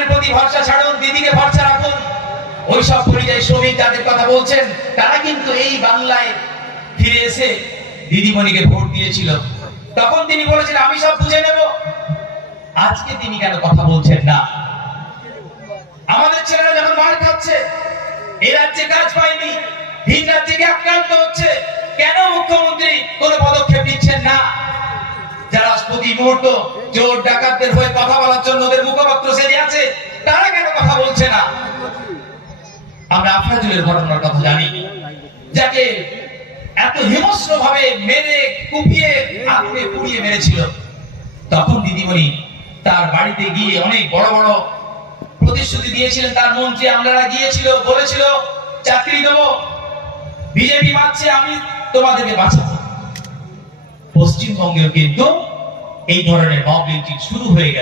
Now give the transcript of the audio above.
মালিকের প্রতি ভরসা ছাড়ুন, দিদিকে ভরসা রাখুন। ওই সব পরিযায়ী শ্রমিক যাদের কথা বলছেন, তারা কিন্তু এই বাংলায় ফিরে এসে দিদিমণিকে ভোট দিয়েছিল। তখন তিনি বলেছিলেন আমি সব বুঝে নেব। আজকে তিনি কেন কথা বলছেন না? আমাদের ছেলেরা যখন মার খাচ্ছে, এই রাজ্যে কাজ পায়নি, ভিন রাজ্যে গিয়ে আক্রান্ত হচ্ছে, কেন মুখ্যমন্ত্রী কোনো পদক্ষেপ নিচ্ছেন না? যারা প্রতি মুহূর্ত চোর ডাকাতদের হয়ে কথা বলার জন্য ওদের মুখপাত্র সেজে আছে, তারা কেন কথা বলছে না? আমরা আফরাজুলের ঘটনার কথা জানি, যাকে এত হিংস্র ভাবে মেরে কুপিয়ে আগুনে পুড়িয়ে মেরেছিল। তখন দিদিমণি তার বাড়িতে গিয়ে অনেক বড় বড় প্রতিশ্রুতি দিয়েছিলেন। তার মন্ত্রী আমলারা গিয়েছিল, বলেছিল চাকরি দেবো, বিজেপি মারছে, আমি তোমাদেরকে বাঁচাবো। পশ্চিমবঙ্গেও কিন্তু এই ধরনের মব লিঞ্চিং শুরু হয়ে গেছে।